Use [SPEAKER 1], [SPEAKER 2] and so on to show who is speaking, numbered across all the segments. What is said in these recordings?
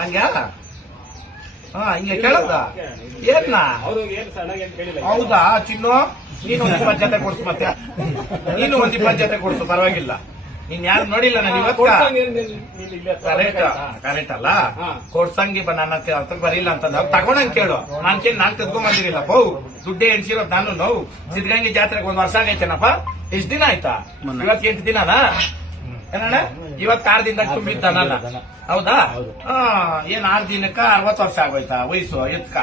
[SPEAKER 1] ಹಂಗ ಹಾ ಹಿಂಗೆ ಕೇಳದ? ಏನ್ನ ಹೌದಾ ಚಿನ್ನು? ನೀನು ಒಂದ್ ಇಪ್ಪತ್ತು ಜೊತೆ ಕೊಡ್ಸು ಮತ್ತೆ. ನೀನು ಒಂದ್ ಇಪ್ಪತ್ತು ಜೊತೆ ಕೊಡ್ಸು ಪರವಾಗಿಲ್ಲ. ನೀನ್ ಯಾರು ನೋಡಿಲ್ಲ ನಾನು ಇವತ್ತ? ಕರೆಕ್ಟ್ ಕರೆಕ್ಟ್ ಅಲ್ಲ. ಕೊಡ್ಸಂಗಿ ನನ್ನ ಹತ್ರ ಬರಿಲ್ಲ ಅಂತಂದ. ತಗೊಂಡಂಗ್ ಕೇಳು. ನಾನ್ ಕೇಳಿ ನಾನ್ ತೆಗ್ಕೊಂಡ್ ಬಂದಿರಲಿಲ್ಲ. ಬೌ ದುಡ್ಡೇ ಎಣ್ಸಿರೋದ್ ನಾನು ನೋವು. ಸಿದ್ಧಗಂಗೆ ಜಾತ್ರೆಗೆ ಒಂದ್ ವರ್ಷ ಆಗೈತೇನಪ್ಪ? ಎಷ್ಟ್ ದಿನ ಆಯ್ತಾ? ಇವತ್ತು ಎಂಟು ದಿನನಾ? ಏನಣ್ಣ? ಇವತ್ ಆರ್ ದಿನ ತುಂಬಿದ್ದಾನಲ್ಲ ಹೌದಾ? ಏನ್ ಆರ್ ದಿನಕ್ಕ ಅರವತ್ ವರ್ಷ ಆಗೋಯ್ತಾ? ವಯಸ್ಸು ಎತ್ಕ?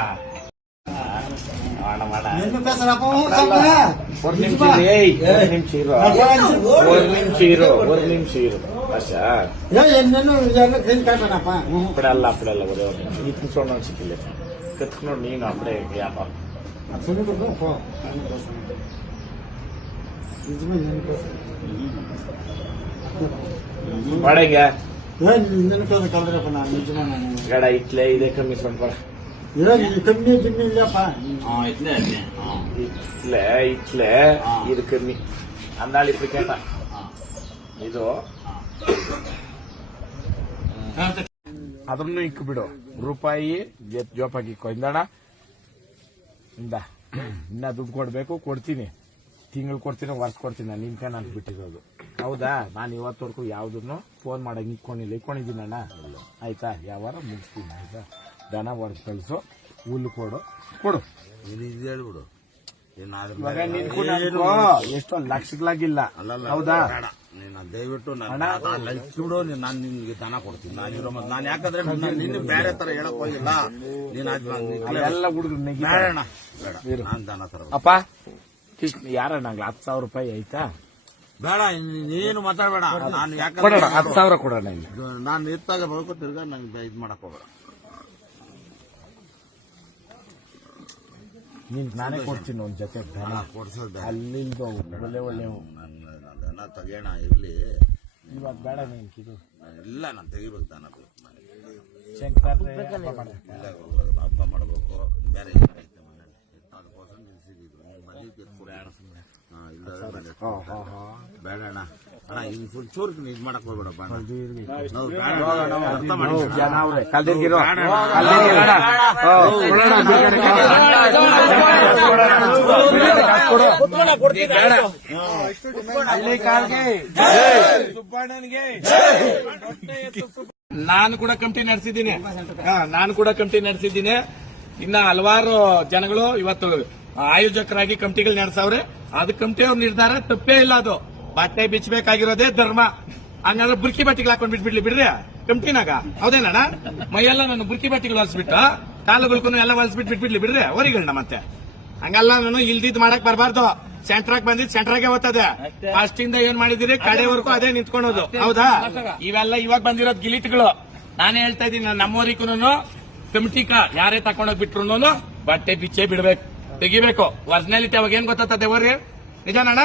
[SPEAKER 1] ಒಂದು ಸಿಕ್ಕಿಲ್ಲ. ಕತ್ಕೊಂಡು ನೀನು ಅಪ್ಪಡೇ
[SPEAKER 2] ಯಾಪ
[SPEAKER 1] ಬಾಡಂಗ?
[SPEAKER 2] ನೆನಪದ ಕಲ್ದ್ರಪ್ಪ ನಾನು ನಿಜಮಾ ನಾನು.
[SPEAKER 1] ಗಡ ಇಟ್ಲೆ ಇದೇ ಕಮ್ಮಿ ಸ್ವಲ್ಪ.
[SPEAKER 2] ಇಲ್ಲ ನೀನು ಕಮ್ಮಿ ಕಮ್ಮಿ ಇಲ್ಲಪ್ಪ.
[SPEAKER 1] ಹಾಂ ಇಟ್ಲೆ ಇಟ್ಲೆ. ಇಟ್ಲೆ ಇದು ಕಮ್ಮಿ. ಅಂದಾಳಿ ಕ್ರಿಕೆಟ ಇದು. ಅದನ್ನು ಇಕ್ ಬಿಡು. ರೂಪಾಯಿ ಜೋಪಾಕಿ ಇಂದ ಇಂದ. ಇನ್ನ ದುಡ್ಡು ಕೊಡ್ಬೇಕು ಕೊಡ್ತೀನಿ. ತಿಂಗಳು ಕೊಡ್ತೀನಿ ವರ್ಷ ಕೊಡ್ತೀನಿ ನಾನು ನಿನ್ಕ ನಾನು ಬಿಟ್ಟಿರೋದು. ಹೌದಾ? ನಾನು ಇವತ್ತವರೆಗೂ ಯಾವ್ದನ್ನು ಫೋನ್ ಮಾಡಂಗೆ ಇಟ್ಕೊಂಡಿಲ್ಲ ಇಕ್ಕೊಂಡಿದ್ದೀನಿ ಅಣ್ಣ. ಆಯ್ತಾ? ಯಾವಾರ ಮುಗಿಸ್ತೀನಿ ಆಯ್ತಾ? ದನ ಹೊಡೆದು ಕಳಿಸು ಹುಲ್ಲು ಕೊಡು. ಕೊಡು.
[SPEAKER 3] ಹೇಳ್ಬಿಡು.
[SPEAKER 1] ಇವಾಗ
[SPEAKER 3] ಮೇಲೆ
[SPEAKER 1] ನೀನ್ ಕೂಡ
[SPEAKER 3] ಏನು
[SPEAKER 1] ಅನ್ಕೋ, ಎಷ್ಟೋ ಲಕ್ಷಗಳಾಗಿಲ್ಲ.
[SPEAKER 3] ಅಲ್ಲಲ್ಲ
[SPEAKER 1] ಹೌದಾ?
[SPEAKER 3] ಬೇಡ. ನೀನು ದಯವಿಟ್ಟು
[SPEAKER 1] ಅಣ್ಣ.
[SPEAKER 3] ನಾನು ಇಟ್ಬಿಡು ನಾನು ನಿನ್ಗೆ ದನ ಕೊಡ್ತೀನಿ. ನಾನು ಇರೋ ಮತ್ತೆ ನಾನು ಯಾಕಂದ್ರೆ ನಾನು ನಿನ್ನ ಬೇರೆ ತರ ಹೇಳಕ್ ಹೋಗಿಲ್ಲ. ನೀನ್ ಅದ್
[SPEAKER 1] ಹುಡುಗರು
[SPEAKER 3] ಬೇಡ ಅಣ್ಣ, ಬೇಡ. ನಾನು ದನ ತರ
[SPEAKER 1] ಅಪ್ಪ. ಕೃಷ್ಣ ಯಾರ ನಂಗೆ ಹತ್ತು ಸಾವಿರ ರೂಪಾಯಿ ಐತಾ
[SPEAKER 3] ಬೇಡ ನೀನು ಮಾತಾಡಬೇಡ. ನಾನು
[SPEAKER 1] ಕೊಡೋಣ ಹತ್ತು
[SPEAKER 3] ಯಾಕಂದ್ರೆ
[SPEAKER 1] ಸಾವಿರ ಕೊಡೋಣ ಇಲ್ಲಿ
[SPEAKER 3] ನಾನು ಇತ್ತಾಗ ಬಳ್ಕೊ ತಿರ್ಗಾ ನಂಗೆ ಇದು ಮಾಡಕ್ ಹೋಗ್ಬೇಡ.
[SPEAKER 1] ನೀನ್ ನಾನೇ ಕೊಡ್ತೀನಿ ಒಂದ್ ಜೊತೆ ದನ
[SPEAKER 3] ಕೊಡ್ಸೋದು ಬೇಡ.
[SPEAKER 1] ಅಲ್ಲಿಂದ ಒಳ್ಳೆ ಒಳ್ಳೆ
[SPEAKER 3] ನನ್ನ ನನ್ನ ತೆಗೆಯೋಣ ಇರ್ಲಿ.
[SPEAKER 1] ಇವಾಗ ಬೇಡ ನಿನ್ಕಿದು
[SPEAKER 3] ಇಲ್ಲ ನಾನು ತೆಗಿಬೇಕು ದನ ಬೇಕು ನನಗೆ.
[SPEAKER 1] ಶಂಕರ್
[SPEAKER 3] ಹಬ್ಬ ಮಾಡಬೇಕು. ಬೇರೆ ಮನೇಲಿ ಅದಕ್ಕೋಸ್ಕರ ನಿಲ್ಸಿದ್ದು ನೀನು ಮನೆಗೆ ಕೂಡ ಹಾ ಇಲ್ಲ
[SPEAKER 1] ನಾನು ಕೂಡ ಕಮಿಟಿ ನಡೆಸಿದ್ದೀನಿ. ನಾನು ಕೂಡ ಕಮಿಟಿ ನಡೆಸಿದ್ದೀನಿ. ಇನ್ನ ಹಲವಾರು ಜನಗಳು ಇವತ್ತು ಆಯೋಜಕರಾಗಿ ಕಮಿಟಿಗಳು ನಡೆಸವ್ರೆ. ಅದು ಕಮಿಟಿ ಅವ್ರ ನಿರ್ಧಾರ ತಪ್ಪೇ ಇಲ್ಲ ಅದು. ಬಟ್ಟೆ ಬಿಚ್ಚಬೇಕಾಗಿರೋದೇ ಧರ್ಮ. ಹಂಗಂದ್ರೆ ಬುರ್ಕಿ ಬಟ್ಟೆಗಳು ಹಾಕೊಂಡ್ ಬಿಟ್ಬಿಡ್ಲಿ ಬಿಡ್ರಿ. ಕಮಿಟಿನಾಗ. ಹೌದೇನಣ್ಣ? ಮೈಯೆಲ್ಲ ನಾನು ಬುರ್ಕಿ ಬಟ್ಟೆಗಳು ಹೊಲಿಸ್ಬಿಟ್ಟು ಕಾಲುಗಳ್ಗೂ ಎಲ್ಲ ಹೊಲಿಸ್ಬಿಟ್ಟು ಬಿಟ್ಬಿಡ್ಲಿ ಬಿಡ್ರಿ ಅವರಿಗಳನ್ನ ಮತ್ತೆ. ಹಂಗಲ್ಲ ನಾನು ಇಲ್ದಿದ್ ಮಾಡಕ್ ಬರಬಾರ್ದು. ಸೆಂಟ್ರಾಗ್ ಬಂದಿದ್ ಸೆಂಟ್ರಾಗೆ ಓದ್ತದೆ. ಫಸ್ಟ್ ಇಂದ ಏನ್ ಮಾಡಿದಿರಿ? ಕಡೆವರೆಗೂ ಅದೇ ನಿಂತ್ಕೊಳೋದು. ಹೌದಾ? ಇವೆಲ್ಲ ಇವಾಗ ಬಂದಿರೋದ್ ಗಿಲಿಟ್ಗಳು. ನಾನೇ ಹೇಳ್ತಾ ಇದ್ದೀನಿ ನಮ್ಮವರಿಗೂ ಕಮಿಟಿಕ ಯಾರೇ ತಕೊಂಡೋಗ್ ಬಿಟ್ರು ಬಟ್ಟೆ ಬಿಚ್ಚೆ ಬಿಡ್ಬೇಕು. ತೆಗಿಬೇಕು. ಒರಿಜಿನಾಲಿಟಿ ಅವಾಗ ಏನ್ ಗೊತ್ತಾಗ್ತದೆ ಅವ್ರಿ ನಿಜಾನಣ್ಣ?